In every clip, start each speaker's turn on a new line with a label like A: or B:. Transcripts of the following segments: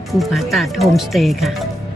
A: ภูผาตาดโฮมสเตย์ค่ะ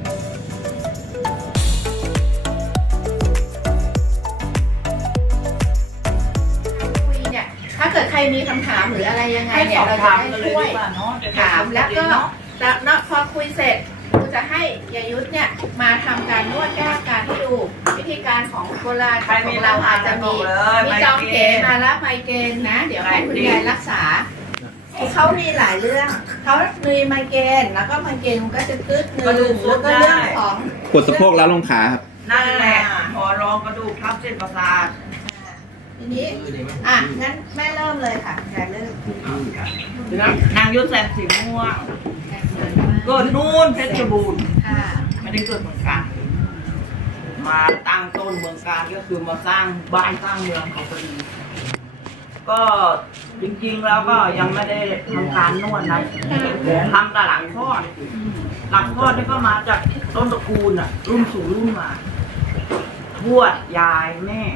B: ถ้าเกิดใครมีคำถามหรืออะไรยังไงเนี่ยเราจะได้ช่วยถามแล้วก็พอคุยเสร็จครูจะให้ยายุทธเนี่ยมาทำการนวดแก้อาการให้ดูวิธีการของโบราณของเราอาจจะมีจองเกณฑ์มาแล้วไมเกรนนะเดี๋ยวให้คุณยายรักษาเขามีหลายเรื่องเขามีไมเกรนแล้วก็ไมเกรนก็จะกึดนึงแล้วก็เรื่องของ
C: ปวดสะโพกแล้วลงขาครับ
D: นั่นแหละพอรองกระดูกทับเส้นประสาท
B: ทีนี้งั้นแม่เริ่มเลยค่ะยายเริ่ม
D: นางยุทธแสนสีม่วงเกิดนู่นเพชรบูรณ์
B: ค่ะ
D: ไม่ได้เกิดเมืองการมาตั้งต้นเมืองการก็คือมาสร้างบ้านสร้างเมืองของพอดีก็จริงๆแล้วก็ยังไม่ได้ทำการนวดนะทำแต่หลังคลอดนี่ก็มาจากต้นตระกูลอ่ะรุ่นสู่รุ่นมาทวดยายแม่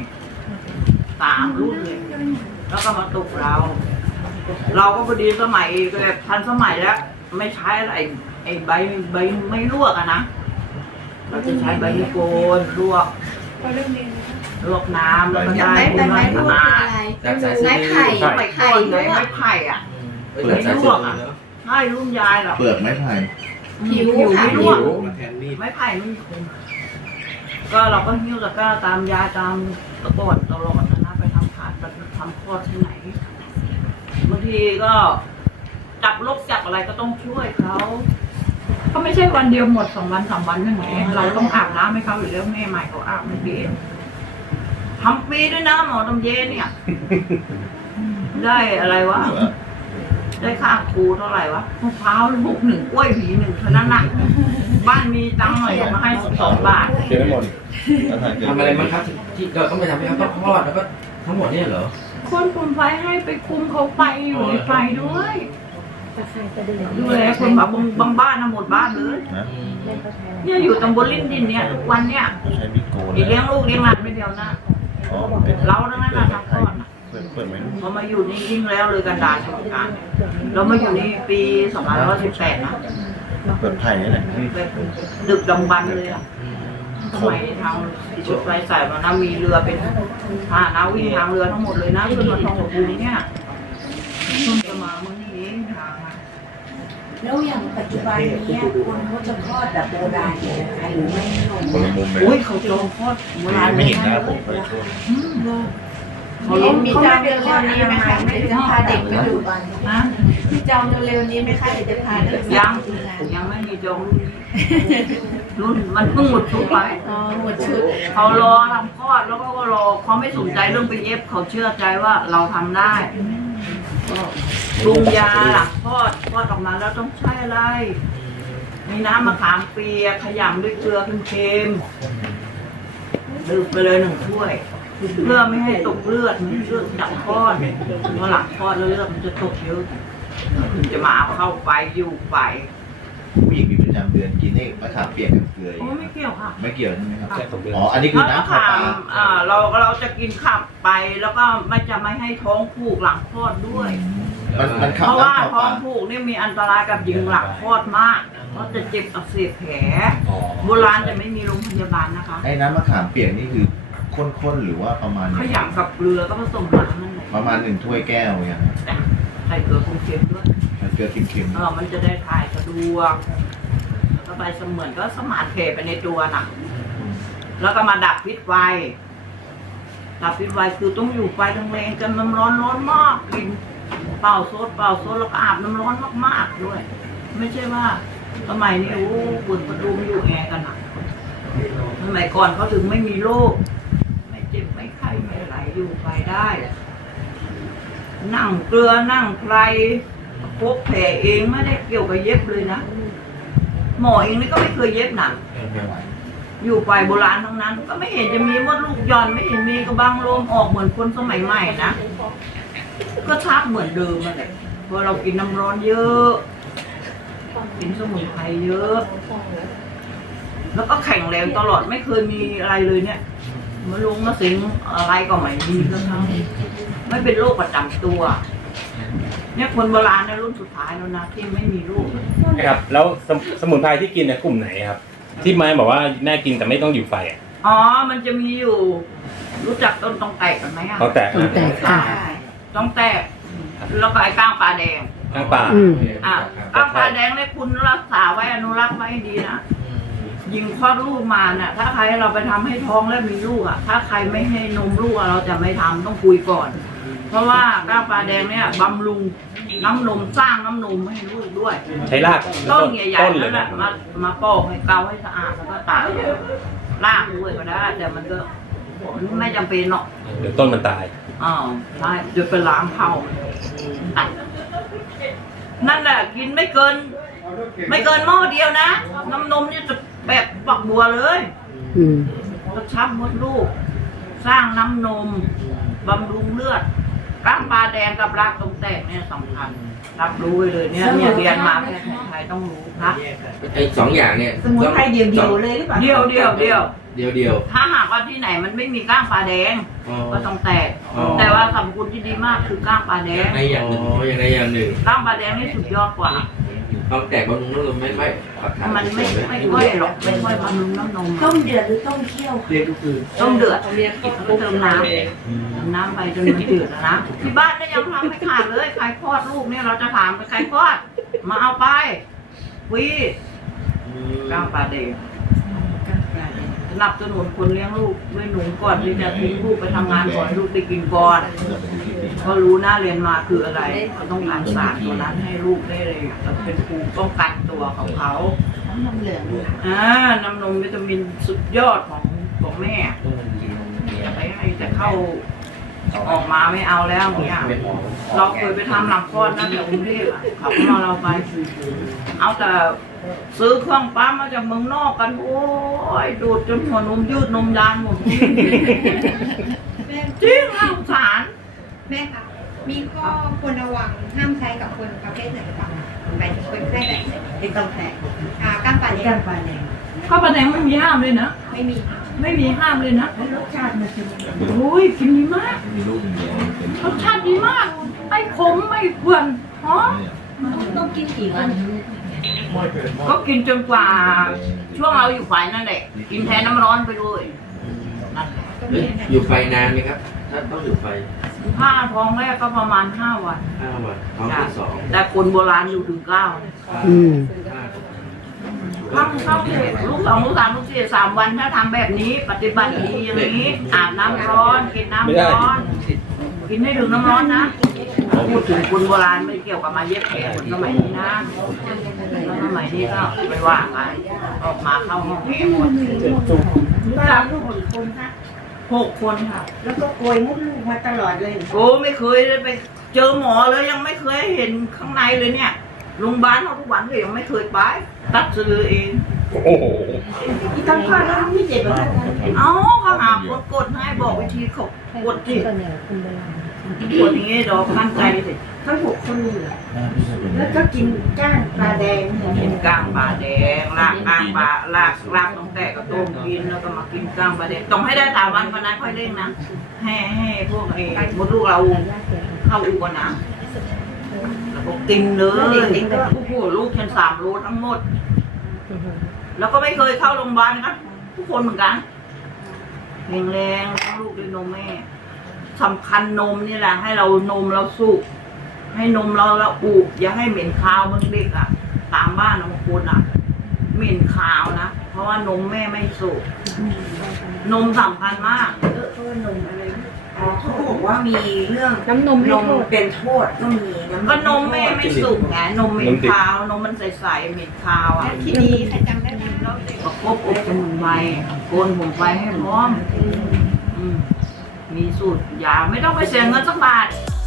D: 3 รุ่นเลยแล้วก็มาตกเราก็พอดีสมัยแบบทันสมัยแล้วไม่ใช้อะไรไอ้ใบไม่ลวกอะนะเราจะใช้ใบมะกรูดลวกน้ำแล้วก็ได้
B: ไม้พูดอะไรไม้ไผ่
D: ไม้ไผ่ไม้ไผ่อะไม่ลวกอะใช่รุ่นยายหรอ
C: เปลือกไม้ไผ่
B: ผิว
D: ไม่ลวก
C: มาแทนมีด
D: ไม้ไผ่ไม่มีคมก็เราก็หิ้วตะกร้าตามยายตามตะกอนตลอดนะไปทำผ่าตัดทำคลอดที่ไหนบางทีก็จับลกจับอะไรก็ต้องช่วยเขาก็ไม่ใช่วันเดียวหมด2 วัน 3 วันนั่นแหละเราต้องอาบน้ำให้เขาอยู่แล้วแม่ใหม่เขาอาบไม่เป็นทำฟรีด้วยนะหมอตำเยเนี่ย ได้อะไรวะได้ค่าครูเท่าไหร่วะมะพร้าวลูก 1กล้วยหวี 1เท่านั้นน่ะบ้านมีตังค์หน่อยก็มาให้2 บาท
C: เขียนไม่หมด
E: ทำอะไรมั้งครับที่เราต้องไปทำให้เขาต้องคลอดแล้วก็ทั้งหมดเนี่ยเหรอ
D: คนคุมไฟให้ไปคุมเขาไปอยู่ในไฟด้วยดูแลคนบางบ้านนะหมดบ้านเลยเนี่ยอยู่ตำบลลิ้นดินเนี่ยทุกวันเนี่ย
C: ใช้มิโกน
D: เลี้ยงลูกเลี้ยงหลานไม่เดียวนะ
C: อ๋อเป็น
D: เราทั้งนั้นนะทำคลอด
C: เปิดไหม
D: พอมาอยู่นี่ยิ่งแล้วเลยกันดารชมการเรามาอยู่นี่ปี2518นะ
C: เปิดไผ่นี่แหละ
D: ดึกดำบรรพ์เลยอะสมัยทางชุดไฟใส่มานะมีเรือเป็นทหารนาวิ่งทางเรือทั้งหมดเลยนะขึ้นมาทองหัวภูมิเนี่ยเพิ่งจะมาเมื่อนี้เองทางมา
F: แล้วอย่างปัจจุบันเนี้คนเขาจะคลอดแบบโบราณเนี่ยนะคะหรือไม่นิยม
C: คนละมุมเลย
D: อุ้ยเขาจะลงคลอดโบราณ
C: ไม่เห็นหน้าผมไปช่วง
D: เขาลง
B: มีจองเร็วๆนี้ไหมคะเดี๋ยวจะพาเด็กไปดู
D: นะ
B: มีจองเร็วๆนี้ไหมคะเดี๋ยวจะพาเด็ก
D: ยังไม่มีจองรุ่นมันเพิ่งหมดชุดไป
B: หมดชุด
D: เขารอทำคลอดแล้วก็รอเขาไม่สนใจเรื่องไปเย็บเขาเชื่อใจว่าเราทำได้ปรุงยาหลังคลอดออกมาแล้วต้องใช้อะไรมีน้ำมะขามเปียกขยำด้วยเกลือเค็มๆดื่มไปเลย1 ถ้วยเพื่อไม่ให้ตกเลือดมันเลือดดับคลอดพอหลังคลอดแล้วเลือดมันจะตกเยอะถึงจะมาเอาเข้าไปอยู่ไป
C: ผู้หญิงมีประจำเดือนกินนี่มะขามเปียกกับเกลือ
D: โอ้ไม่เกี่ยวค่ะ
C: ไม่เกี่ยวใช่ไหมครับอ๋ออันนี้คือน้ำ
D: ถ้า
C: ข้าวปลา
D: ถามเราจะกินขับไปแล้วก็ไม่ให้ท้องผูกหลังคลอดด้วย
C: มันขับ
D: เพราะว่า
C: น้ำข้าวป
D: ท้อ
C: ลาง
D: ผูกนี่มีอันตรายกับหญิงหลังคลอดมากเพราะจะเจ็บอักเสบแผลโบราณจะไม่มีโรงพยาบาลนะคะ
C: ไอ้น้ำมะขามเปียกนี่คือข้นๆหรือว่าประมาณ
D: ขยำกับเกลือก็ผสมน้ำนั่นแหละ
C: ประมาณ1 ถ้วยแก้วอย่าง
D: ใส่เกลือเค็มๆด้วย
C: เกลือเค็ม
D: มันจะได้ถ่ายสะดวกแล้วก็ไปเสมือนก็สมานเพไปในตัวน่ะ แล้วก็มาดับพิษไฟคือต้องอยู่ไฟแรงๆกันน้ำร้อนมากกินเป่าโซดแล้วก็อาบน้ำร้อนมากๆด้วย ไม่ใช่ว่าสมัยนี้เปิดประตูอยู่แอร์กันนะสมัยก่อนเขาถึงไม่มีโรคไม่เจ็บไม่ไข้ไม่ไหลอยู่ไปได้ นั่งเกลือนั่งไพรพกแผลเองไม่ได้เกี่ยวกับเย็บเลยนะหมอเองนี่ก็ไม่เคยเย็บหนังอยู่ไปโบราณทั้งนั้น ก็ไม่เห็นจะมีมดลูกย่อนไม่เห็นมีกระบังลมออกเหมือนคนสมัยใหม่นะก็ชักเหมือนเดิมนั่นแหละเพราะเรากินน้ำร้อนเยอะกินสมุนไพรเยอะ แล้วก็แข็งแรงตลอดไม่เคยมีอะไรเลยเนี่ยมาลุงมาสิงอะไรก็ไม่มีก็ทั้งไม่เป็นโรคประจำตัวเนี่ยคนโบราณในรุ่นสุดท้ายแล้วนะที่ไม่มีลูก
G: นะครับแล้วสมุนไพรที่กินเนี่ยกลุ่มไหนครับ ที่ไม้บอกว่าน่ากินแต่ไม่ต้องอยู่ไฟอ่ะ
D: อ๋อมันจะมีอยู่ รู้จักต้นตองแตกกันไหมอ่ะ
G: เขาแตก
A: ต้องแตกค่ะ
D: ต้องแตกแล้วก็ไอ้ก้างปลาแดง
G: ข้างป่า
A: อืม
D: อ่ะก้างปลาแดงเนี่ยคุณรักษาไว้อนุรักษ์ไว้ให้ดีนะยิงคลอดลูกมาเนี่ยถ้าใครเราไปทำให้ท้องแล้วมีลูกอ่ะถ้าใครไม่ให้นมลูกเราจะไม่ทำต้องคุยก่อน เพราะว่าก้างปลาแดงเนี่ยบำรุงน้ำนมสร้างน้ำนมให้ลูกด้วย
G: ใช้ราก
D: ต้นใหญ่
G: ต้น
D: ๆ
G: เล
D: นั่
G: ย
D: นแหละมาปอกให้เกาให้สะอาดแล้วก็ตากรากด้วยก็ได้แต่มันก็ไม่จำเป็นหรอก
G: เดี๋ยวต้นมันตาย
D: อ๋อใช่เดี๋ยวไปล้างเผาอ่ะนั่นแหละกินไม่เกินหม้อเดียวนะน้ำนมนี่จะแบบฝักบัวเลย
A: อืม
D: กระชับมดลูก สร้างน้ำนมบำรุงเลือดก้างปลาแดงกับรากตรงแตกเนี่ยสำคัญรับรู้ไว้เลยเนี่ยเรียนมาแพทย์ไทยต้องรู้นะ
E: ไอ้2 อย่างเนี่ย
F: สมุนไพรเดียวๆเลยหรือเปล่า
D: เดียว
E: เดียว
D: ถ้าหากว่าที่ไหนมันไม่มีก้างปลาแดง
E: อ๋อ
D: ก็ต้องแตก
E: อ๋อ
D: แต่ว่าสรรพคุณที่ดีมากคือก้างปลาแดง
E: ในอย่างหนึ่งอย่างใดอย่างหนึ่ง
D: ก้างปลาแดงนี่สุดยอดกว่า
E: ต้องแตกบำรุงน้ำนมไม่ปักฐาน
D: มันไม่ค่อยหรอกไม่ค่อยบำรุงน้ำนม
F: ต้มเดือดหรือต้มเคี่ยว
D: ต้มเดือดก็เติมน้ำไปจนมันเดือดนะที่บ้านก็ยังทำไม่ขาดเลยใครคลอดลูกเนี่ยเราจะถามไปใครคลอดมาเอาไปวีก้างปลาแดงสนับสนุนคนเลี้ยงลูกด้วยหนูก่อนที่จะทิ้งลูกไปทำงานก่อนลูกได้กินก่อนก็รู้หน้าเรียนมาคืออะไรเขาต้องการสารตัวนั้นให้ลูกได้เลยเป็นภูมิป้องกันตัวของเขาน้ำเหลืองน้ำนมวิตามินสุดยอดของแม่อย่าไปให้แต่เข้าออกมาไม่เอาแล้วเนี่ยเราเคยไปทำหลังคลอดนั่นแหละกรุงเทพอ่ะเขาก็มาเราไปเอาแต่ซื้อเครื่องปั๊มมาจากเมืองนอกกันโอ้ยดูดจนหัวนมยืดนมยานหมดจริงน่าสงสาร
H: แม่คะมีข้อควรระวังห้ามใช้กับคนประเภทไหนบ้างหมายถึงคนไข้แบบไหน
F: เป็นต้มแตก
H: ก้านปลาแด
F: ก้าง นปลาแดง
D: ข้าวปลาแดงไม่มีห้ามเลยนะ
H: ไม่มี
D: ไม่มีห้ามเลยนะ
F: แล้วรสชาติมันเป็นยังไง
D: โอ้ยกินดีมาก
C: มีลูกเดียวเป็น
D: รสชาติดีมากไม่ขมไม่เปื่อนหอม
F: ต้องกินกี่วัน
D: ก็กินจนกว่าช่วงเราอยู่ฝ่ายนั่นแหละกินแทนน้ำร้อนไปด้วยนั่นแหละ
E: อยู่ไฟนานไหมครับ ถ้าต้องอยู่ไฟ
D: ถ้าท้องแรกก็ประมาณ5 วัน
E: 5 วันท้องที่2
D: แต่คนโบราณอยู่ถึง9
A: อืม
D: เข้าเทศลูก2 ลูก 3 ลูก 4 3 วันถ้าทำแบบนี้ปฏิบัติดีอย่างนี้อาบน้ำร้อนกินน้ำร้อน กินให้ถึงน้ำร้อนนะพูดถึงคนโบราณไม่เกี่ยวกับมาเย็บแผลคนสมัยนี้นะสมัยนี้ก็ไม่ว่าไปออกมาเข้าห้องแอร์หมด
F: ป้าลูกกี่คนคะ
D: 6 คนค่ะ
F: แล้วก็โกยมดลูกมาตลอดเลย
D: โอ้ไม่เคยเลยไปเจอหมอเลยยังไม่เคยเห็นข้างในเลยเนี่ยโรงพยาบาลเขาทุกวันเลยยังไม่เคยไปตัดซื้อเอง
G: โอ้โห
F: อีต้องข้อแล้วไม่เจ็บเหรอ
D: เอ้าเขาหาคนกดให้บอกวิธีเขากดที่กดอย่างงี้ดอกมั่นใจสิ
F: ทั้ง6 คนเลยเหรอแล้วก็กินก้างปลาแดงเนี่ย
D: กินก้างปลาแดงลากก้างปลาลากต้องแต่ก็ต้มกินแล้วก็มากินก้างปลาแดงต้องให้ได้3 วันวันนั้นค่อยเร่งนะให้พวกมดลูกเราเข้าอูก่อนนะแล้วก็กินเลยโอ้โหลูกฉัน3 โลทั้งหมด แล้วก็ไม่เคยเข้าโรงพยาบาลนะทุกคนเหมือนกันแข็งแรงทั้งลูกด้วยนมแม่สำคัญนมนี่แหละให้เรานมเราสุกให้นมเราอุอย่าให้เหม็นคาวบางเด็กอ่ะตามบ้านบางคนอ่ะเหม็นคาวนะเพราะว่านมแม่ไม่สุกนมสำคัญมาก
F: เขาว่านมอะไรเขาบอกว่ามีเรื่อง
A: น้ำนมให้โทษ
F: เป็นโทษก็มี
D: ก็นมแม่ไม่สุกไงนมเหม็นคาวนมมันใสๆเหม็นคาวอ่ะ
H: ที่ดีใครจำได้ไหม
D: ประกบอบสมุนไพรโกนผมไฟให้พร้อมมีสูตรยาไม่ต้องไปเสียเงินสักบาท